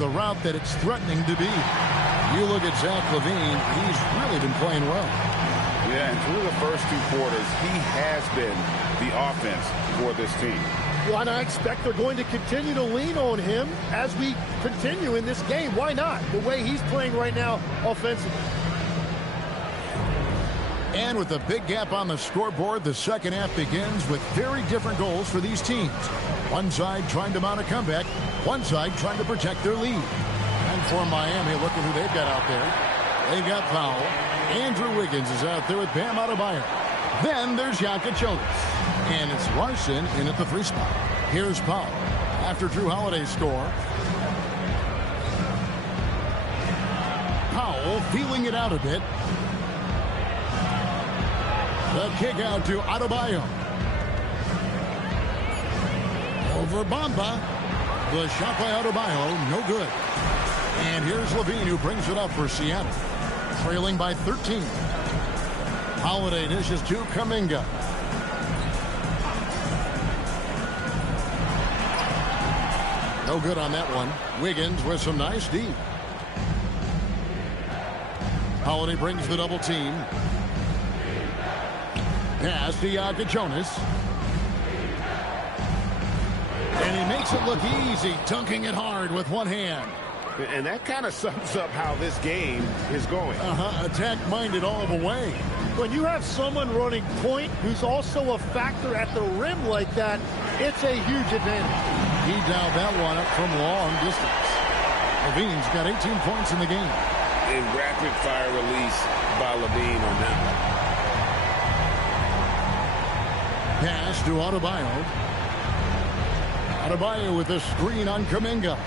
the route that it's threatening to be. You look at Zach LaVine, he's really been playing well. Yeah, and through the first two quarters, he has been the offense for this team. Well, and I expect they're going to continue to lean on him as we continue in this game. Why not? The way he's playing right now offensively. And with a big gap on the scoreboard, the second half begins with very different goals for these teams. One side trying to mount a comeback, one side trying to protect their lead. And for Miami, look at who they've got out there. They've got Powell. Andrew Wiggins is out there with Bam Adebayo. Then there's Jonas. And it's Larson in at the 3 spot. Here's Powell after Drew Holiday's score. Powell feeling it out a bit. The kick out to Adebayo. Over Bamba. The shot by Adebayo, no good. And here's LaVine who brings it up for Seattle. Trailing by 13. Holiday dishes to Kuminga. No good on that one. Wiggins with some nice D. Holiday brings the double team. Pass to Jonas. And he makes it look easy, dunking it hard with one hand. And that kind of sums up how this game is going. Attack-minded all the way. When you have someone running point who's also a factor at the rim like that, it's a huge advantage. He dialed that one up from long distance. LaVine's got 18 points in the game. A rapid-fire release by LaVine on that one. Pass to Adebayo. Adebayo with a screen on Kuminga.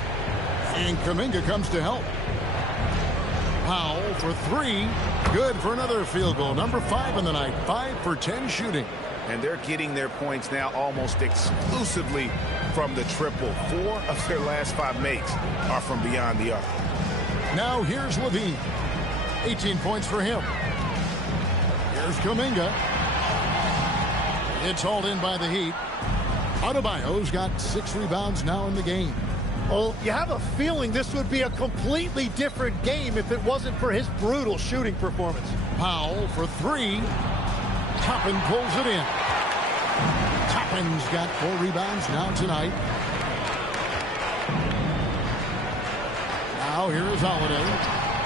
And Kuminga comes to help. Powell for 3. Good for another field goal. Number 5 in the night. 5 for 10 shooting. And they're getting their points now almost exclusively from the triple. 4 of their last 5 makes are from beyond the arc. Now here's LaVine. 18 points for him. Here's Kuminga. It's hauled in by the Heat. Adebayo's got 6 rebounds now in the game. Well, you have a feeling this would be a completely different game if it wasn't for his brutal shooting performance. Powell for 3. Toppin pulls it in. Toppin's got 4 rebounds now tonight. Now here is Holiday.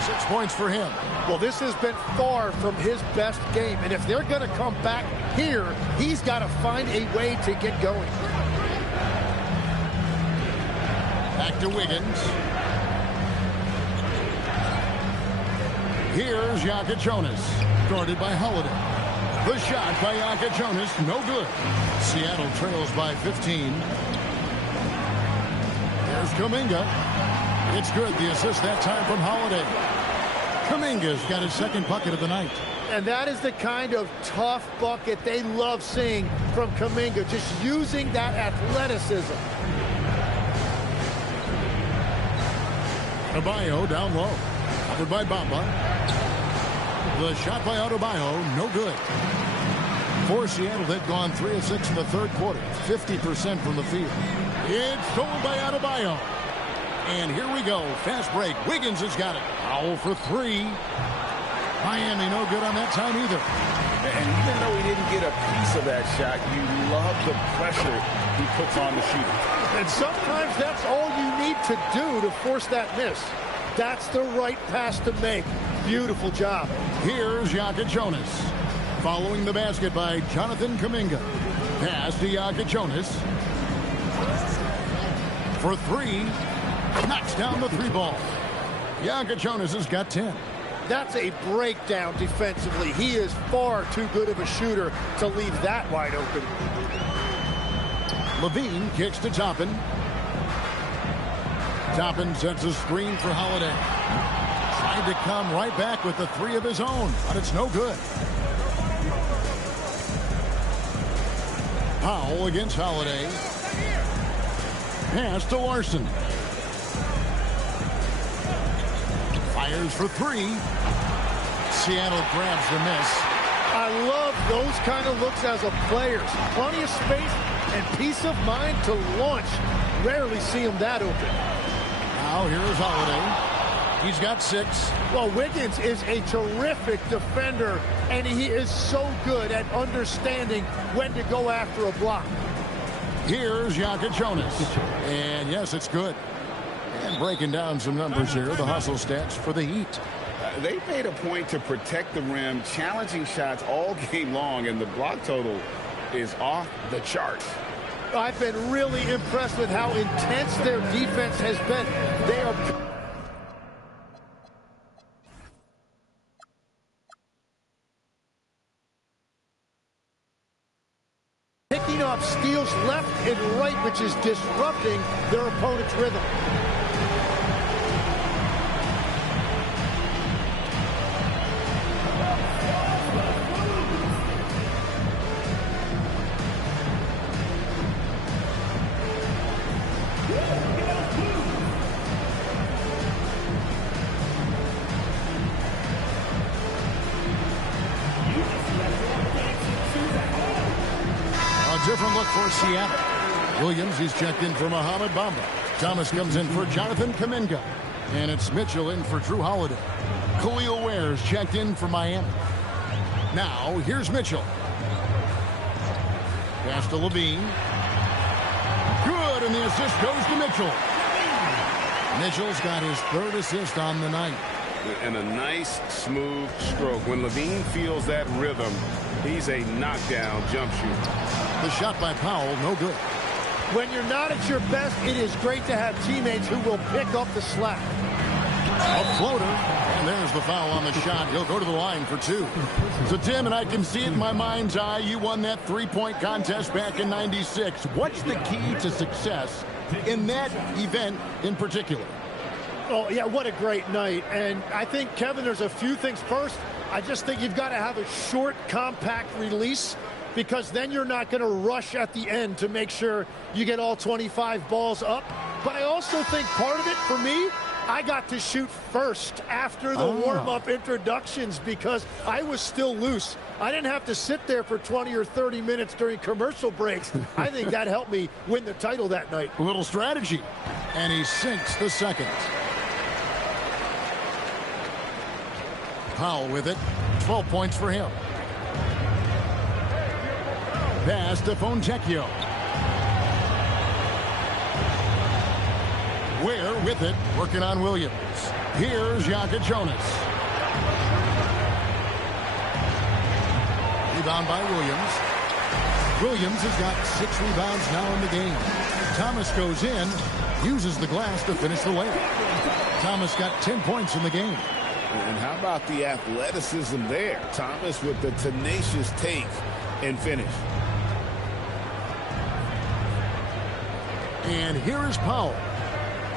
6 points for him. Well, this has been far from his best game. And if they're going to come back here, he's got to find a way to get going. Back to Wiggins. Here's Jonas. Guarded by Holiday. The shot by Jonas, no good. Seattle trails by 15. There's Kuminga. It's good. The assist that time from Holiday. Kuminga's got his 2nd bucket of the night. And that is the kind of tough bucket they love seeing from Kuminga, just using that athleticism. Adebayo down low. Covered by Bamba. The shot by Adebayo, no good. For Seattle, they've gone 3 of 6 in the 3rd quarter. 50% from the field. It's stolen by Adebayo. And here we go. Fast break. Wiggins has got it. Powell for 3. Miami no good on that time either. And even though he didn't get a piece of that shot, you love the pressure he puts on the shooter. And sometimes that's all you need to do to force that miss. That's the right pass to make. Beautiful job. Here's Jonas. Following the basket by Jonathan Kuminga. Pass to Jonas. For 3. Knocks down the 3 ball. Jonas has got 10. That's a breakdown defensively. He is far too good of a shooter to leave that wide open. LaVine kicks to Toppin. Toppin sets a screen for Holiday. Trying to come right back with the 3 of his own, but it's no good. Powell against Holiday. Pass to Larson. Fires for 3. Seattle grabs the miss. I love those kind of looks as a player. Plenty of space and peace of mind to launch. Rarely see him that open. Now Now here is Holiday. He's got 6. Well, Wiggins is a terrific defender, and he is so good at understanding when to go after a block. Here's Jonas. And yes, it's good. And breaking down some numbers here, the hustle stats for the Heat. They made a point to protect the rim, challenging shots all game long, and the block total is off the charts. I've been really impressed with how intense their defense has been. They are picking up steals left and right, which is disrupting their opponent's rhythm. Different look for Seattle. Williams, he's checked in for Mohamed Bamba. Thomas comes in for Jonathan Kuminga. And it's Mitchell in for Drew Holiday. Khalil Ware's checked in for Miami. Now, here's Mitchell. Pass to Levine. Good, and the assist goes to Mitchell. Mitchell's got his 3rd assist on the night. And a nice, smooth stroke. When Levine feels that rhythm, he's a knockdown jump shooter. The shot by Powell, no good. When you're not at your best, it is great to have teammates who will pick up the slack. A floater, and there's the foul on the shot. He'll go to the line for 2. So, Tim, and I can see it in my mind's eye, you won that 3-point contest back in '96. What's the key to success in that event in particular? Oh, yeah, what a great night. And I think, Kevin, there's a few things. First, I just think you've got to have a short, compact release, because then you're not going to rush at the end to make sure you get all 25 balls up. But I also think part of it, for me, I got to shoot first after the warm-up introductions because I was still loose. I didn't have to sit there for 20 or 30 minutes during commercial breaks. I think that helped me win the title that night. A little strategy. And he sinks the second. Powell with it. 12 points for him. Pass to Fontecchio. Ware with it, working on Williams. Here's Jonas. Rebound by Williams. Williams has got 6 rebounds now in the game. Thomas goes in, uses the glass to finish the layup. Thomas got 10 points in the game. And how about the athleticism there? Thomas with the tenacious take and finish. And here is Powell.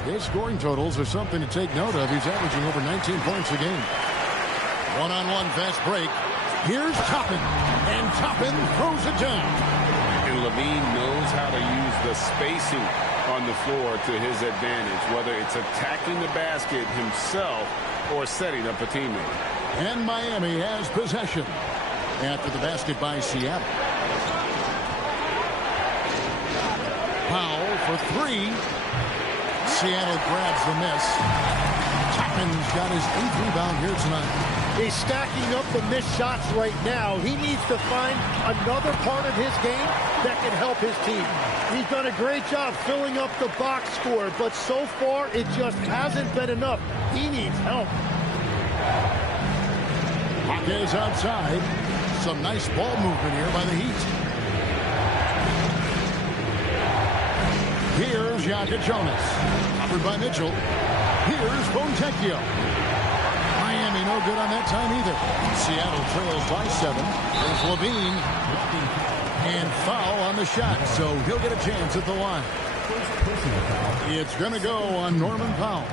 His scoring totals are something to take note of. He's averaging over 19 points a game. One-on-one fast break. Here's Toppin. And Toppin throws it down. And Levine knows how to use the spacing on the floor to his advantage, whether it's attacking the basket himself or setting up a teammate. And Miami has possession after the basket by Seattle. Powell for 3. Seattle grabs the miss. Toppin's got his 8th rebound here tonight. He's stacking up the missed shots right now. He needs to find another part of his game that can help his team. He's done a great job filling up the box score, but so far it just hasn't been enough. He needs help. Hawkins outside. Some nice ball movement here by the Heat. Here's Jonas. Covered by Mitchell. Here's Fontecchio. Miami no good on that time either. Seattle trails by 7. There's Levine. And foul on the shot, so he'll get a chance at the line. It's going to go on Norman Powell.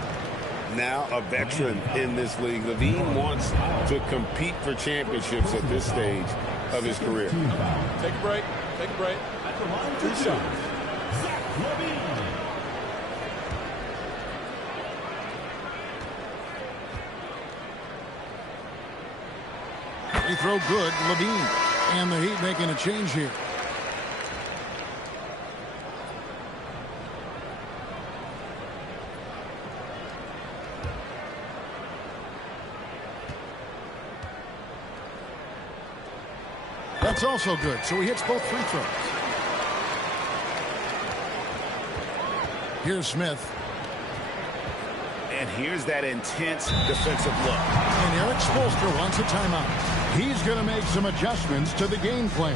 Now a veteran in this league. Levine wants to compete for championships at this stage of his career. Take a break. Take a break. 2 shots. Free throw good, Levine. And the Heat making a change here. That's also good, so he hits both free throws. Here's Smith. And here's that intense defensive look. And Eric Spoelstra wants a timeout. He's going to make some adjustments to the game plan.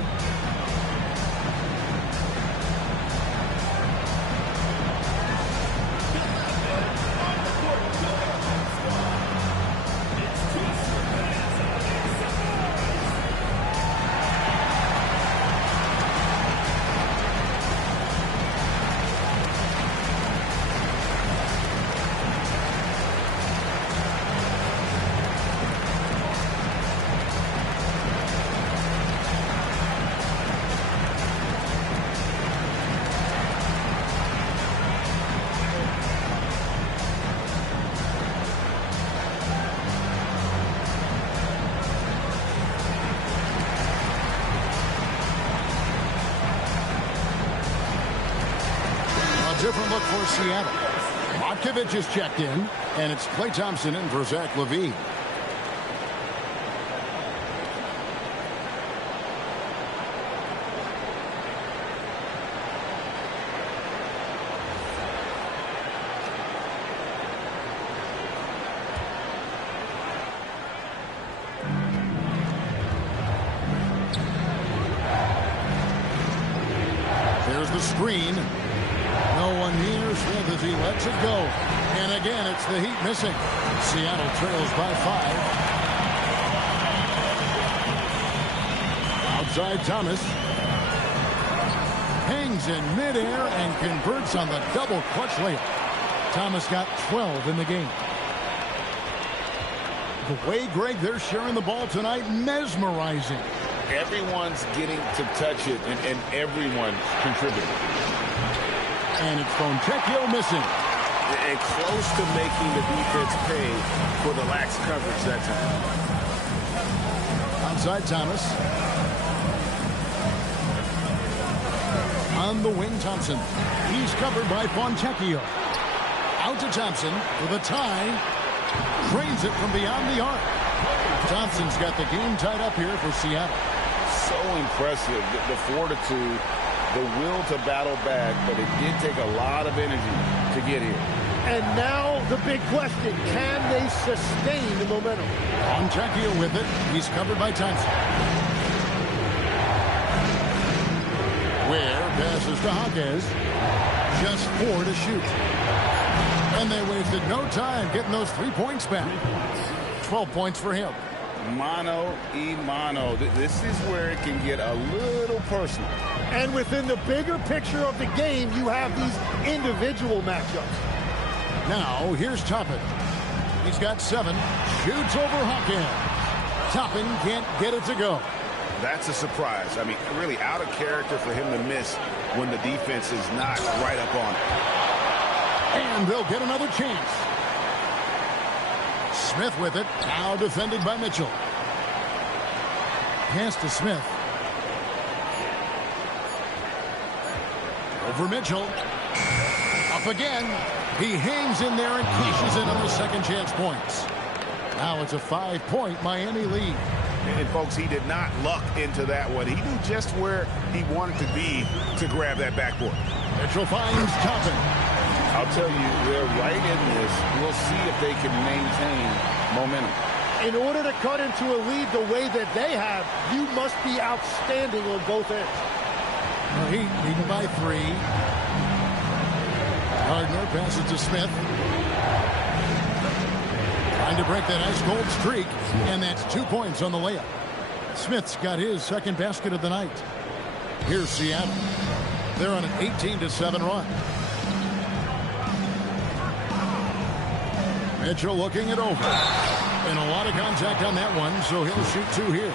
Different look for Seattle. Matkovich is checked in, and it's Klay Thompson in for Zach LaVine. There's the screen. No one near Smith as he lets it go. And again, it's the Heat missing. Seattle trails by 5. Outside Thomas. Hangs in midair and converts on the double clutch layup. Thomas got 12 in the game. The way, Greg, they're sharing the ball tonight, mesmerizing. Everyone's getting to touch it, and everyone's contributing. And it's Fontecchio missing. And close to making the defense pay for the lax coverage that time. Outside Thomas. On the wing, Thompson. He's covered by Fontecchio. Out to Thompson with a tie. Drains it from beyond the arc. Thompson's got the game tied up here for Seattle. So impressive, the fortitude, the will to battle back, but it did take a lot of energy to get here. And now the big question, can they sustain the momentum? Fontecchio with it. He's covered by Thompson. Ware passes to Hawkins. Just 4 to shoot. And they wasted no time getting those 3 points back. 12 points for him. Mano y mano. This is where it can get a little personal. And within the bigger picture of the game, you have these individual matchups. Now, here's Toppin. He's got 7. Shoots over Hawkins. Toppin can't get it to go. That's a surprise. I mean, really out of character for him to miss when the defense is not right up on it. And they'll get another chance. Smith with it. Now defended by Mitchell. Pass to Smith. Over Mitchell. Up again. He hangs in there and cashes in on the second chance points. Now it's a 5-point Miami lead. And folks, he did not luck into that one. He knew just where he wanted to be to grab that backboard. Mitchell finds Toppin. I'll tell you, they're right in this. We'll see if they can maintain momentum. In order to cut into a lead the way that they have, you must be outstanding on both ends. Heat leading by 3. Gardner passes to Smith. Trying to break that ice-cold streak, and that's 2 points on the layup. Smith's got his second basket of the night. Here's Seattle. They're on an 18-7 run. Mitchell looking it over. And a lot of contact on that one, so he'll shoot 2 here.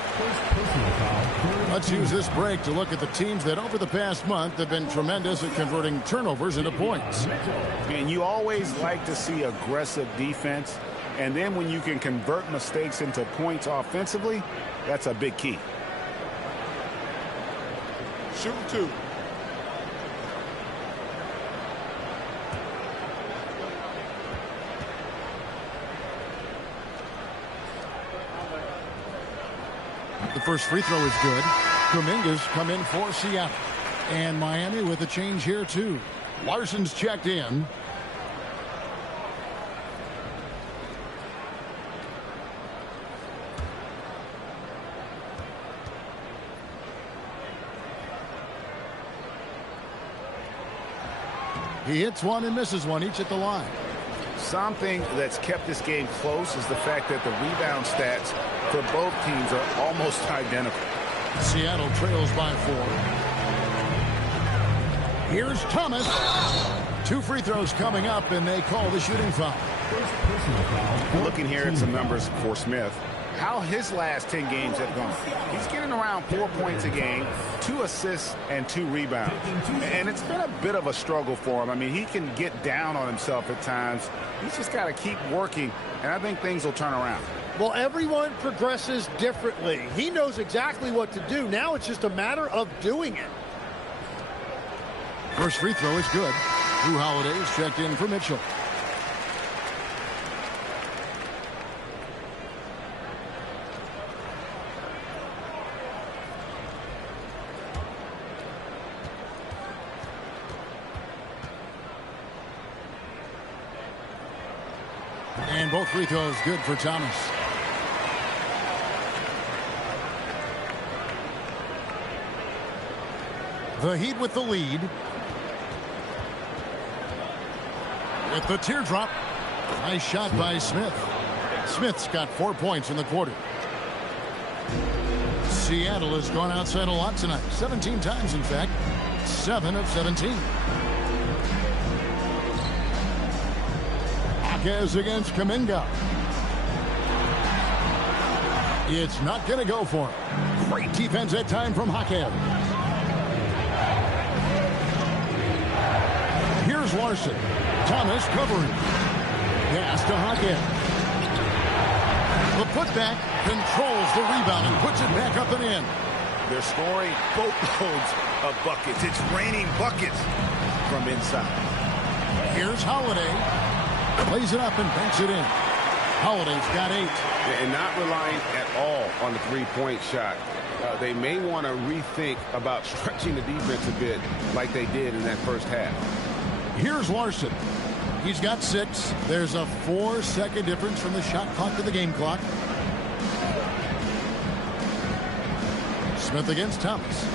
Let's use this break to look at the teams that over the past month have been tremendous at converting turnovers into points. And you always like to see aggressive defense. And then when you can convert mistakes into points offensively, that's a big key. Shoot 2. The first free throw is good. Kuminga's come in for Seattle. And Miami with a change here, too. Larson's checked in. He hits one and misses one, each at the line. Something that's kept this game close is the fact that the rebound stats for both teams are almost identical. Seattle trails by 4. Here's Thomas. 2 free throws coming up, and they call the shooting foul. Looking here at some numbers for Smith, how his last 10 games have gone. He's getting around 4 points a game, 2 assists, and 2 rebounds. And it's been a bit of a struggle for him. I mean, he can get down on himself at times. He's just got to keep working, and I think things will turn around. Well, everyone progresses differently. He knows exactly what to do. Now it's just a matter of doing it. First free throw is good. Drew Holiday is checked in for Mitchell. And both free throws good for Thomas. The Heat with the lead. With the teardrop. Nice shot by Smith. Smith's got 4 points in the quarter. Seattle has gone outside a lot tonight. 17 times, in fact. 7 of 17. Jaquez against Kuminga. It's not going to go for him. Great defense that time from Jaquez. Here's Larson. Thomas covering. Pass to Jaquez. The putback controls the rebound and puts it back up and in. They're scoring boatloads of buckets. It's raining buckets from inside. Here's Holiday. Plays it up and banks it in. Holiday's got 8. And not relying at all on the three-point shot. They may want to rethink about stretching the defense a bit like they did in that first half. Here's Larson. He's got 6. There's a 4-second difference from the shot clock to the game clock. Smith against Thomas.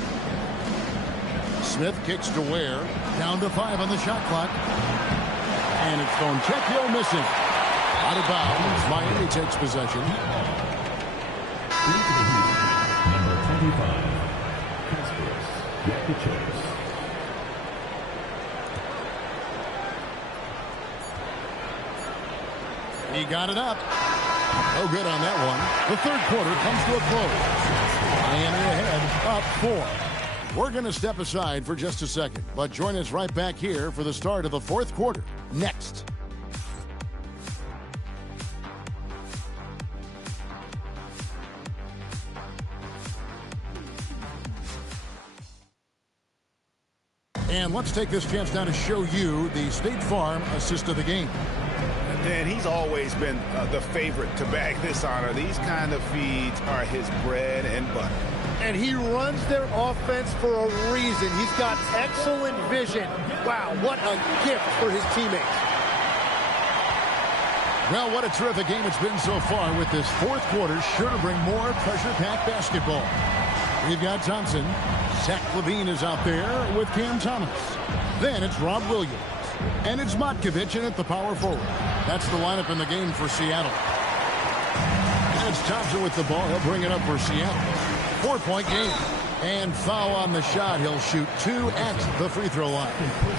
Smith kicks to Ware. Down to 5 on the shot clock. And it's thrown Checkhill missing. Out of bounds. Miami takes possession. Into the Heat, number 25, Kasparis Yakachos. He got it up. No good on that one. The third quarter comes to a close. Miami ahead, up 4. We're going to step aside for just a second, but join us right back here for the start of the fourth quarter. Next. And let's take this chance now to show you the State Farm assist of the game. And he's always been the favorite to bag this honor. These kind of feeds are his bread and butter. And he runs their offense for a reason. He's got excellent vision. Wow, what a gift for his teammates. Well, what a terrific game it's been so far, with this fourth quarter sure to bring more pressure-packed basketball. We've got Thompson. Zach LaVine is out there with Cam Thomas. Then it's Rob Williams. And it's Matkovic in at the power forward. That's the lineup in the game for Seattle. And it's Thompson with the ball. He'll bring it up for Seattle. 4-point game. And foul on the shot. He'll shoot 2 at the free throw line.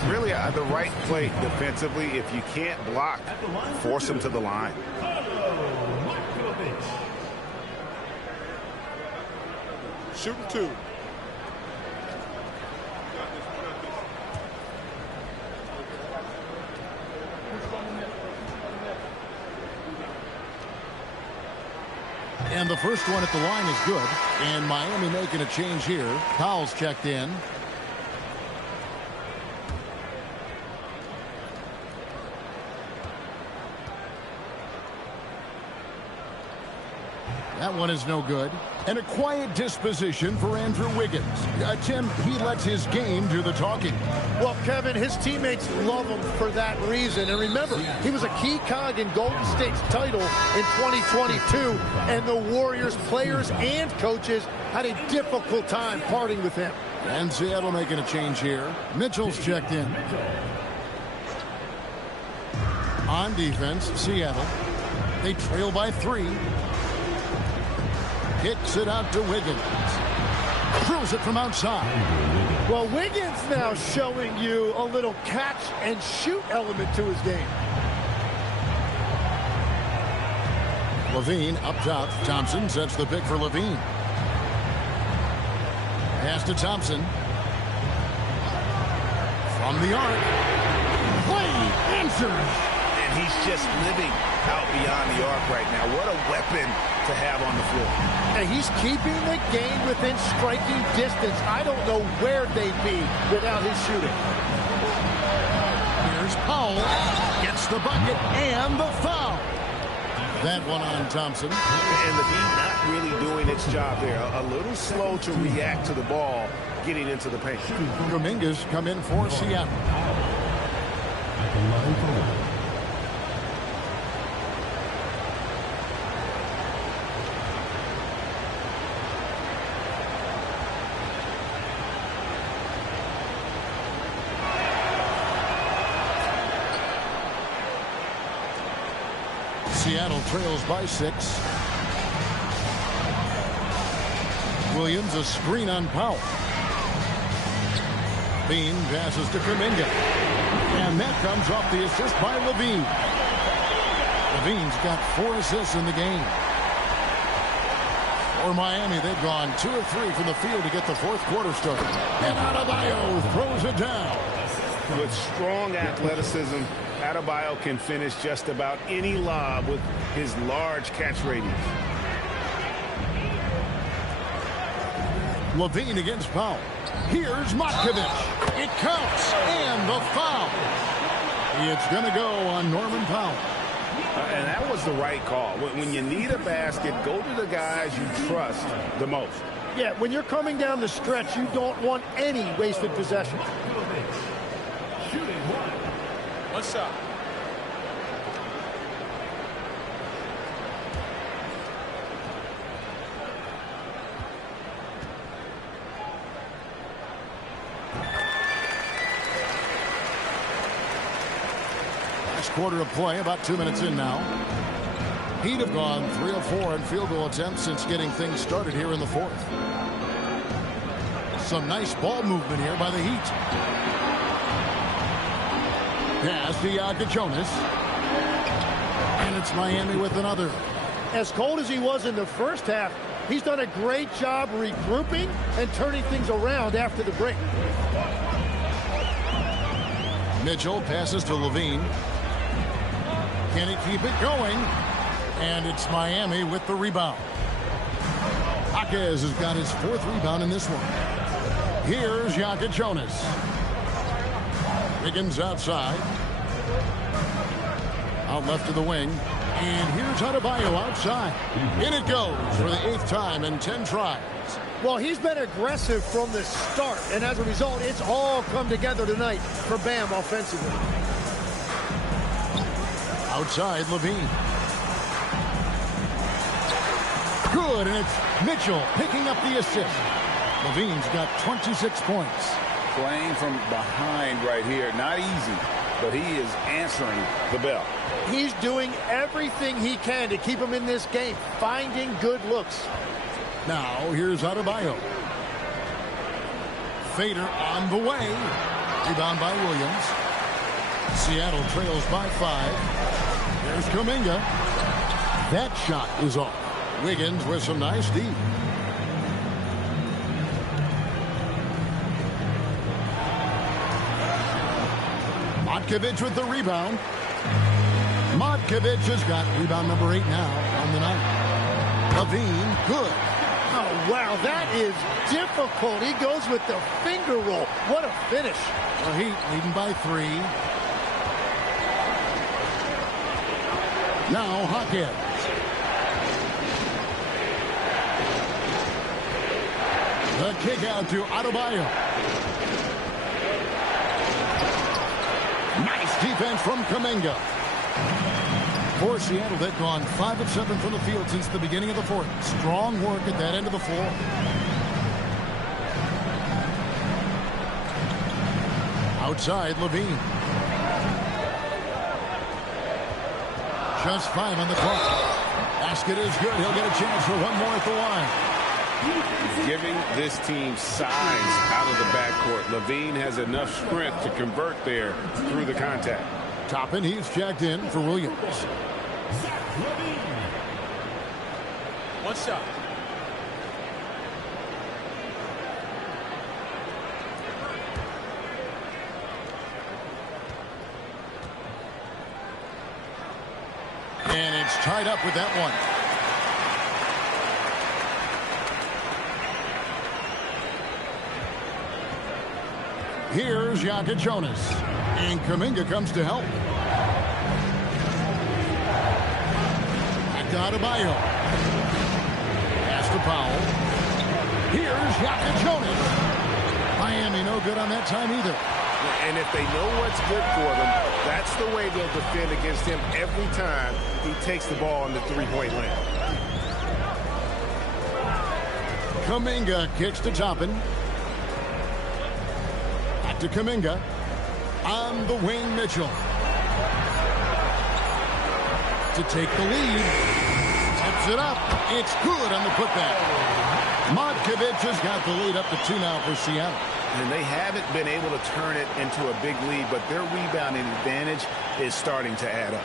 Really the right play defensively. If you can't block, force him to the line. Shooting 2. And the first one at the line is good. And Miami making a change here. Powell's checked in. That one is no good. And a quiet disposition for Andrew Wiggins. Tim, he lets his game do the talking. Well, Kevin, his teammates love him for that reason. And remember, he was a key cog in Golden State's title in 2022. And the Warriors players and coaches had a difficult time parting with him. And Seattle making a change here. Mitchell's checked in. On defense, Seattle. They trail by 3. Kicks it out to Wiggins. Throws it from outside. Well, Wiggins now showing you a little catch and shoot element to his game. Levine up top. Thompson sets the pick for Levine. Pass to Thompson. From the arc. Play answers. And he's just living out beyond the arc right now. What a weapon to have on the floor. And he's keeping the game within striking distance. I don't know where they'd be without his shooting. Here's Powell. Gets the bucket and the foul. That one on Thompson. And the Heat not really doing its job there. A little slow to react to the ball getting into the paint. Kuminga's come in for Seattle. At the line for one. Seattle trails by 6. Williams a screen on Powell. Bean passes to Kuminga. And that comes off the assist by Levine. Levine's got 4 assists in the game. For Miami, they've gone 2 of 3 from the field to get the 4th quarter started. And Adebayo throws it down. With strong athleticism, Adebayo can finish just about any lob with his large catch radius. Levine against Powell. Here's Matkovic. It counts. And the foul. It's going to go on Norman Powell. And that was the right call. When you need a basket, go to the guys you trust the most. Yeah, when you're coming down the stretch, you don't want any wasted possession. One shot. Last quarter of play, about 2 minutes in now. Heat have gone 3 of 4 in field goal attempts since getting things started here in the 4th. Some nice ball movement here by the Heat. Pass to Jonas. And it's Miami with another. As cold as he was in the first half, he's done a great job regrouping and turning things around after the break. Mitchell passes to Levine. Can he keep it going? And it's Miami with the rebound. Jaquez has got his 4th rebound in this one. Here's Jonas. Wiggins outside. Out left to the wing. And here's Adebayo outside. In it goes for the 8th time in 10 tries. Well, he's been aggressive from the start, and as a result, it's all come together tonight for Bam offensively. Outside, Levine. Good, and it's Mitchell picking up the assist. Levine's got 26 points. Playing from behind right here, not easy, but he is answering the bell. He's doing everything he can to keep him in this game, finding good looks. Now, here's Adebayo. Fader on the way. Rebound by Williams. Seattle trails by 5. There's Kuminga. That shot is off. Wiggins with some nice D. Matkovic with the rebound. Matkovic has got rebound number 8 now on the night. Levine, good. Oh, wow, that is difficult. He goes with the finger roll. What a finish. The Heat leading by 3. Now Jaquez. The kick out to Adebayo. Nice defense from Kuminga. For Seattle, they've gone 5 of 7 from the field since the beginning of the fourth. Strong work at that end of the floor. Outside, Levine. Just 5 on the clock. Basket is good. He'll get a chance for one more at the line. Giving this team size out of the backcourt. Levine has enough strength to convert there through the contact. Toppin, he's checked in for Williams. One shot. And it's tied up with that one. Here's Jonas. And Kuminga comes to help. Back to Adebayo. Pass to Powell. Here's Jonas. Miami no good on that time either. And if they know what's good for them, that's the way they'll defend against him every time he takes the ball in the three-point line. Kuminga kicks to Toppin. Back to Kuminga. On the wing, Mitchell. To take the lead. Tips it up. It's good on the putback. Modkovic has got the lead up to 2 now for Seattle. And they haven't been able to turn it into a big lead, but their rebounding advantage is starting to add up.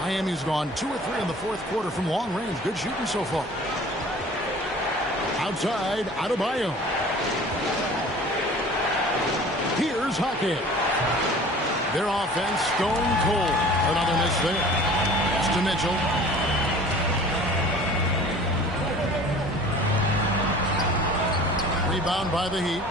Miami's gone 2 or 3 in the fourth quarter from long range. Good shooting so far. Outside, Adebayo. Here's Hockey. Their offense stone cold. Another miss there. Pass to Mitchell. Rebound by the Heat.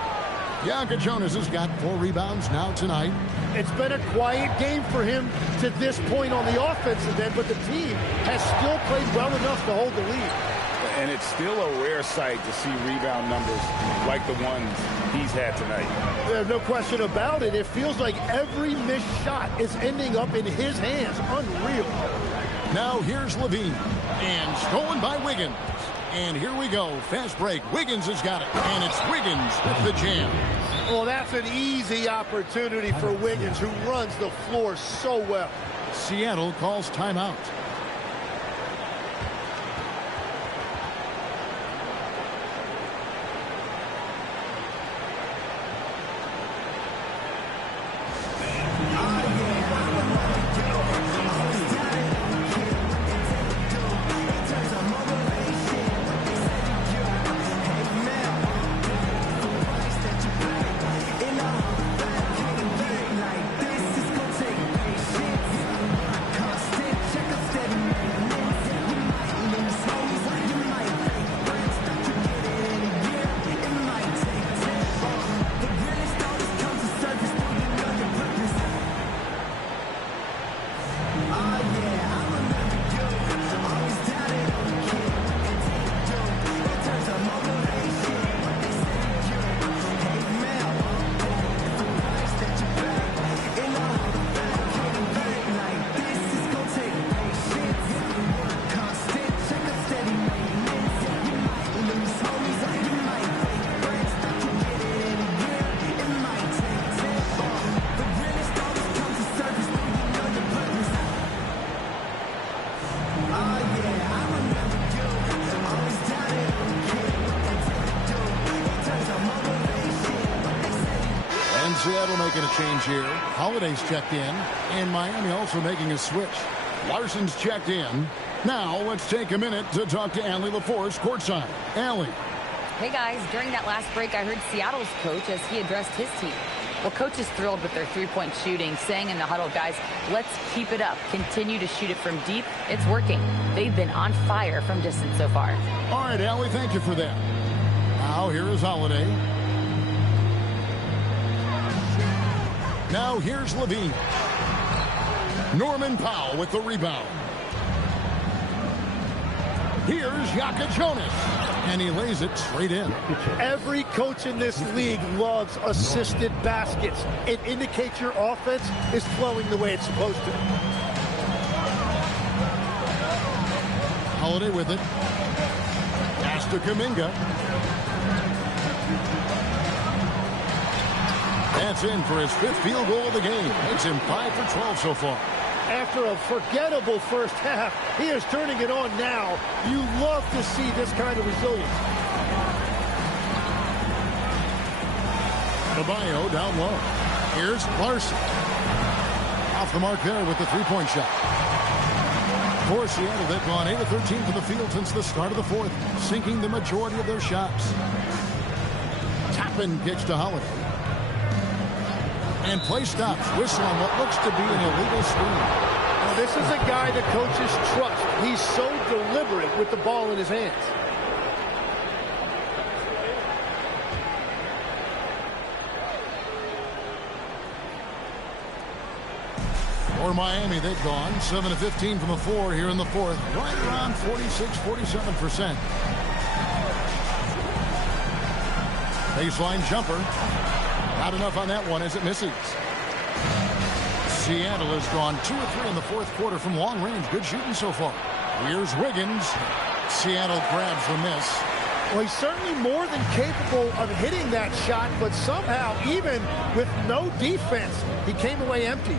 Jonas has got 4 rebounds now tonight. It's been a quiet game for him to this point on the offensive end, but the team has still played well enough to hold the lead. And it's still a rare sight to see rebound numbers like the ones he's had tonight. There's no question about it. It feels like every missed shot is ending up in his hands. Unreal. Now here's Levine. And stolen by Wiggins. And here we go. Fast break. Wiggins has got it. And it's Wiggins with the jam. Well, that's an easy opportunity for Wiggins, who runs the floor so well. Seattle calls timeout. Seattle making a change here. Holiday's checked in, and Miami also making a switch. Larson's checked in. Now let's take a minute to talk to Allie LaForce courtside. Allie. Hey guys, during that last break I heard Seattle's coach as he addressed his team. Well, coach is thrilled with their three-point shooting, saying in the huddle, guys, let's keep it up. Continue to shoot it from deep. It's working. They've been on fire from distance so far. All right, Allie, thank you for that. Now here is Holiday. Now here's Levine. Norman Powell with the rebound. Here's Yaka Jonas, and he lays it straight in. Every coach in this league loves assisted baskets. It indicates your offense is flowing the way it's supposed to. Holiday with it. Pass to Kuminga. That's in for his 5th field goal of the game. Makes him 5 for 12 so far. After a forgettable first half, he is turning it on now. You love to see this kind of resilience. Adebayo down low. Here's Larson. Off the mark there with the three-point shot. For Seattle, they've gone 8 of 13 from the field since the start of the 4th, sinking the majority of their shots. Toppin kicks to Holiday. And play stops. Whistle on what looks to be an illegal screen. Now, this is a guy the coaches trust. He's so deliberate with the ball in his hands. For Miami, they've gone 7 of 15 from the floor here in the 4th. Right around 46-47%. Baseline jumper. Not enough on that one as it misses. Seattle has gone 2 of 3 in the 4th quarter from long range. Good shooting so far. Here's Wiggins. Seattle grabs the miss. Well, he's certainly more than capable of hitting that shot, but somehow, even with no defense, he came away empty.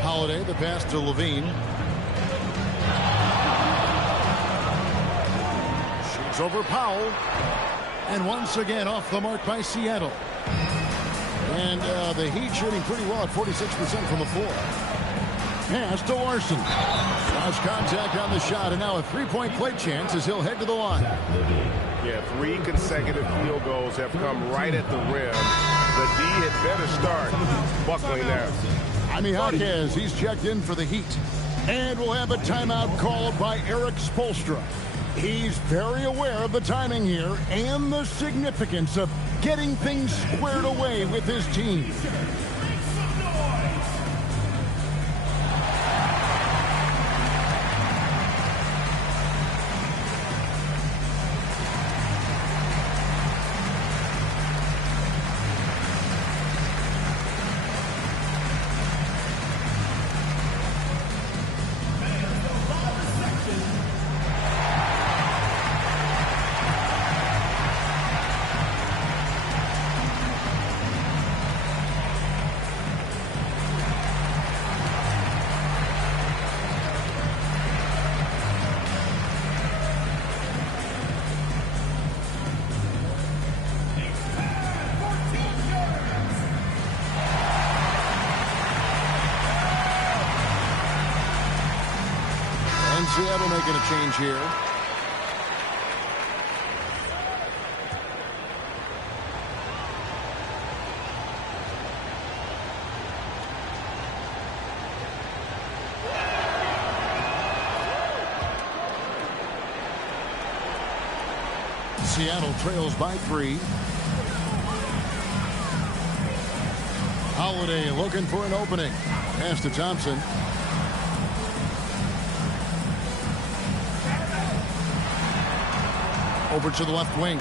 Holiday, the pass to Levine. Shoots over Powell. And once again off the mark by Seattle. And the Heat shooting pretty well at 46% from the floor. Pass to Larson. Lost contact on the shot, and now a three-point play chance as he'll head to the line. Yeah, 3 consecutive field goals have come right at the rim. The D had better start buckling now. Jaime Jaquez, he's checked in for the Heat. And we'll have a timeout called by Eric Spoelstra. He's very aware of the timing here and the significance of getting things squared away with his team. Seattle making a change here. Seattle trails by 3. Holiday looking for an opening. Pass to Thompson. Over to the left wing.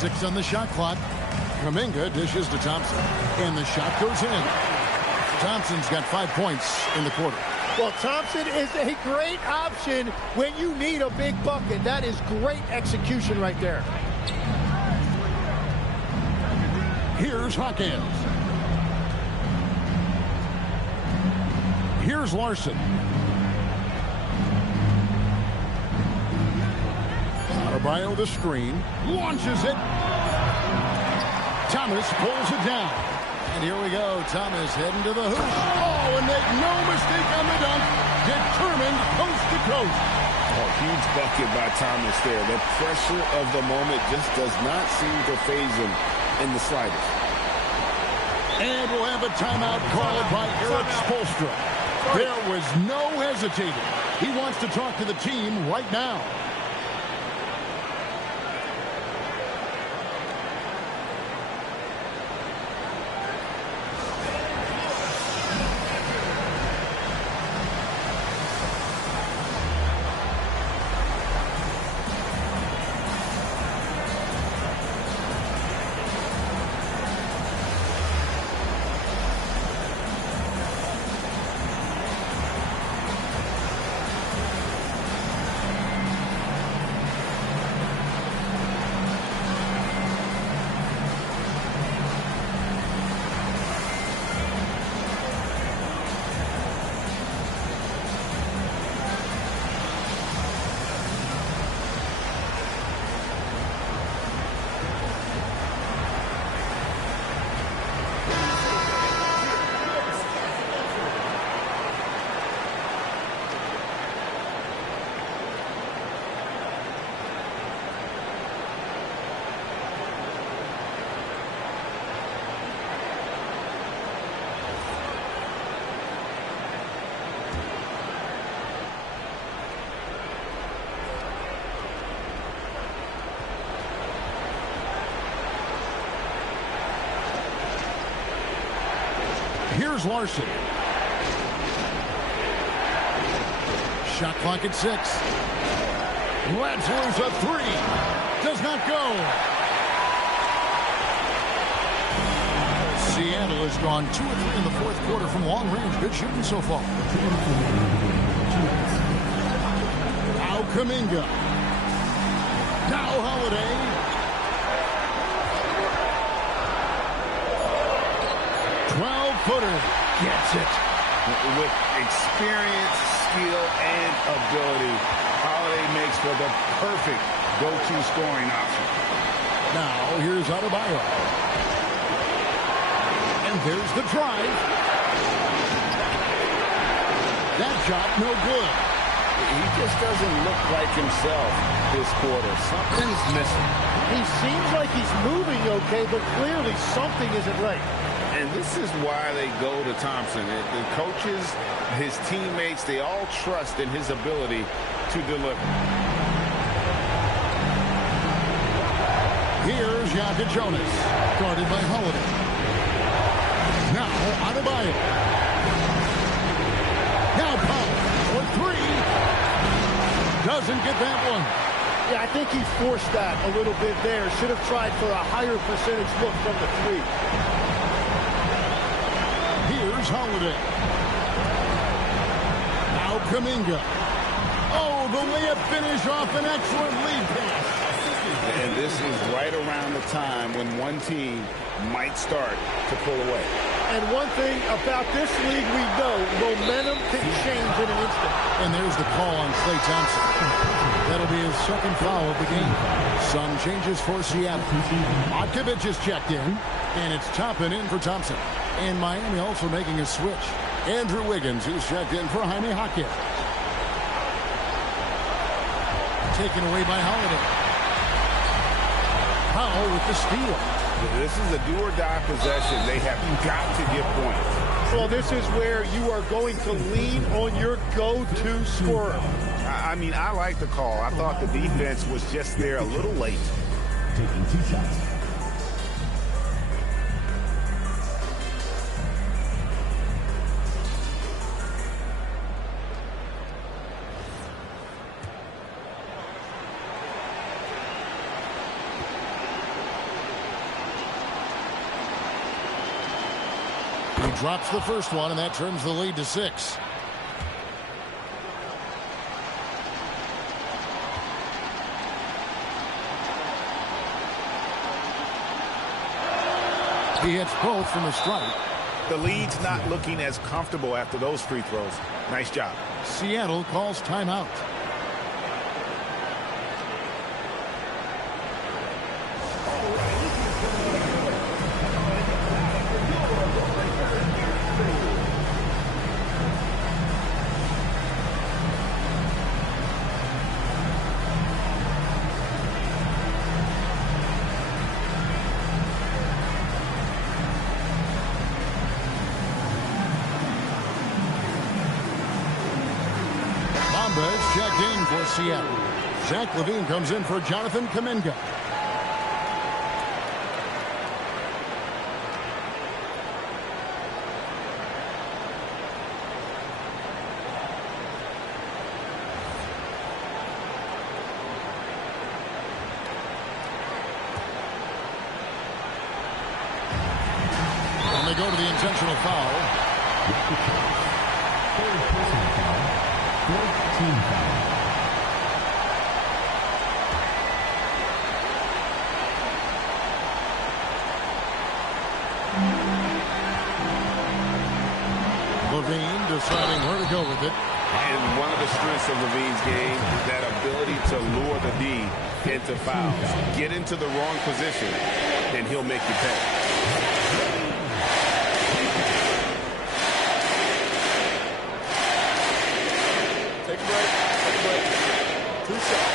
6 on the shot clock. Kuminga dishes to Thompson. And the shot goes in. Thompson's got 5 points in the quarter. Well, Thompson is a great option when you need a big bucket. That is great execution right there. Here's Hawkins. Here's Larson. Adebayo the screen. Launches it. Thomas pulls it down. And here we go. Thomas heading to the hoop. Oh, and make no mistake on the dunk. Determined coast to coast. Oh, huge bucket by Thomas there. The pressure of the moment just does not seem to faze him in the slightest. And we'll have a timeout called by Eric Spoelstra. There was no hesitating. He wants to talk to the team right now. Here's Larson. Shot clock at 6. Lets loose a 3. Does not go. Seattle has gone 2 of 3 in the fourth quarter from long range. Good shooting so far. Now Kuminga. Now Holiday. Footer gets it. With experience, skill, and ability, Holiday makes for the perfect go-to scoring option. Now, here's Adebayo. And there's the drive. That shot, no good. He just doesn't look like himself this quarter. Something's missing. He seems like he's moving okay, but clearly something isn't right. And this is why they go to Thompson. The coaches, his teammates, they all trust in his ability to deliver. Here's Jokic Jonas, guarded by Holiday. Now Adebayo. Now Powell for 3. Doesn't get that one. Yeah, I think he forced that a little bit there. Should have tried for a higher percentage look from the 3. Here's Holiday. Now Kuminga. Oh, the layup finish off an excellent lead pass. And this is right around the time when one team might start to pull away. And one thing about this league we know, momentum can change in an instant. And there's the call on Klay Thompson. That'll be his second foul of the game. Some changes for Seattle. Otkovic is checked in, and it's Toppin in for Thompson. And Miami also making a switch. Andrew Wiggins, who's checked in for Jaime Jaquez. Taken away by Holiday. Powell with the steal. This is a do-or-die possession. They have got to get points. Well, this is where you are going to lean on your go-to scorer. I mean, I like the call. I thought the defense was just there a little late. Taking 2 shots. He drops the first one, and that turns the lead to 6. He hits both from the stripe. The lead's not looking as comfortable after those free throws. Nice job. Seattle calls timeout. Checked in for Seattle. Zach LaVine comes in for Jonathan Kuminga. And they go to the intentional foul. Third personal foul. Fourth team foul. LaVine deciding where to go with it. And one of the strengths of LaVine's game is that ability to lure the D into fouls. Get into the wrong position, and he'll make you pay. Take a break. Take a break. 2 shots.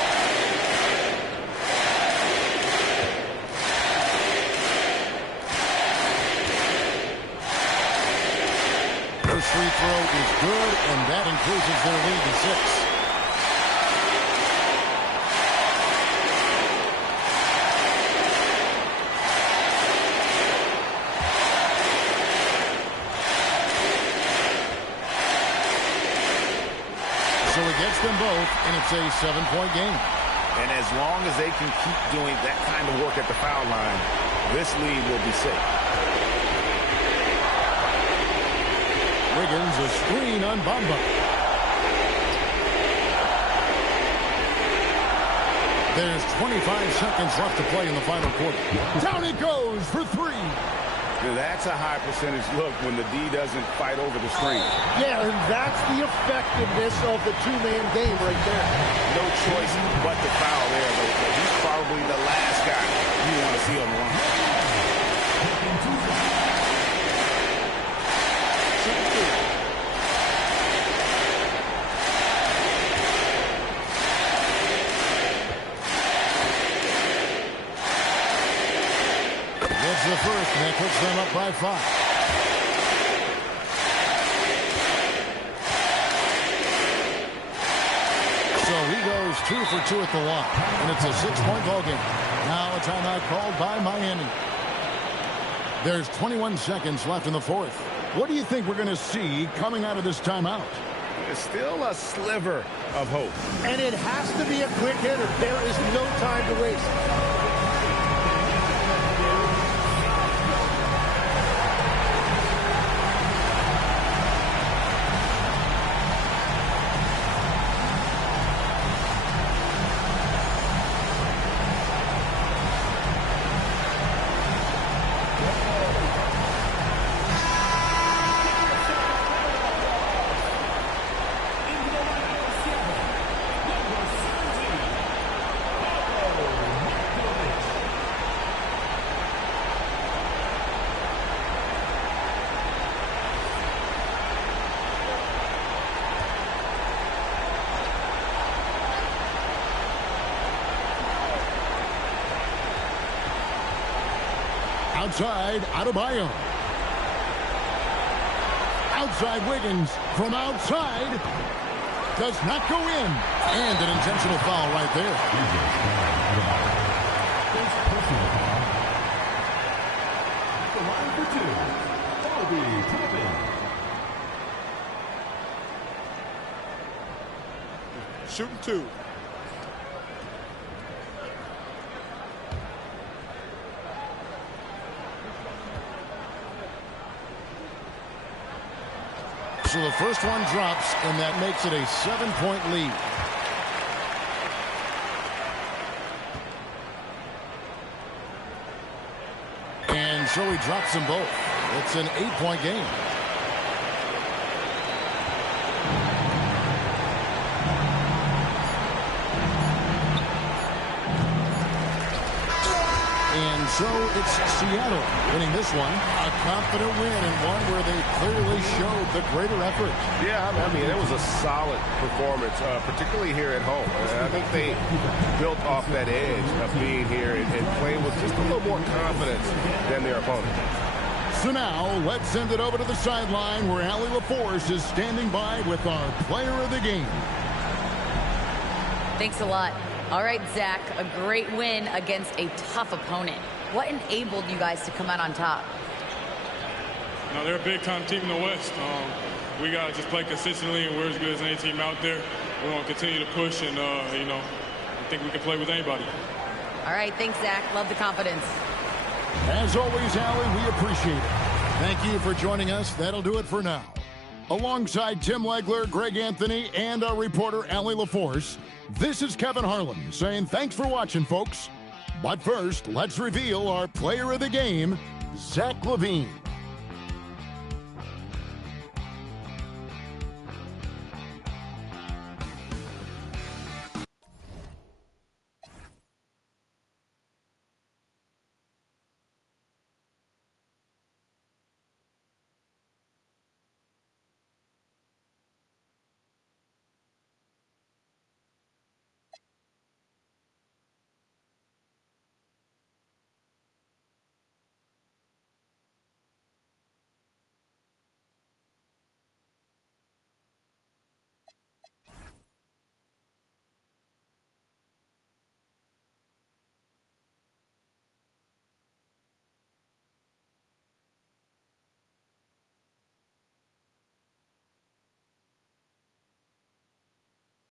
First free throw is good, and that increases their lead to 6. he gets them both, and it's a 7-point game. And as long as they can keep doing that kind of work at the foul line, this lead will be safe. Wiggins, a screen on Bamba. There's 25 seconds left to play in the final quarter. Down it goes for three. That's a high percentage look when the D doesn't fight over the screen. Yeah, and that's the effectiveness of the two-man game right there. No choice but to foul there, but he's probably the last guy you want to see on the line. Gets the first, and that puts them up by 5. So he goes 2 for 2 at the line, and it's a 6-point ball game. Now a timeout called by Miami. There's 21 seconds left in the fourth. What do you think we're going to see coming out of this timeout? There's still a sliver of hope. And it has to be a quick hitter. There is no time to waste. Outside, Adebayo. Outside, Wiggins from outside. Does not go in. And an intentional foul right there. The line for 2. Bobby Toppin. Shooting 2. So the first one drops, and that makes it a 7-point lead. And so he drops them both. It's an 8-point game. And so it's Seattle winning this one. A confident win, and one where they clearly showed the greater effort. Yeah, I mean, it was a solid performance, particularly here at home. I think they built off that edge of being here and playing with just a little more confidence than their opponent. So now, let's send it over to the sideline where Allie LaForce is standing by with our player of the game. Thanks a lot. All right, Zach, a great win against a tough opponent. What enabled you guys to come out on top? No, they're a big-time team in the West. We got to just play consistently, and we're as good as any team out there. We're going to continue to push, and, I think we can play with anybody. All right, thanks, Zach. Love the confidence. As always, Allie, we appreciate it. Thank you for joining us. That'll do it for now. Alongside Tim Legler, Greg Anthony, and our reporter, Allie LaForce, this is Kevin Harlan saying thanks for watching, folks. But first, let's reveal our player of the game, Zach LaVine.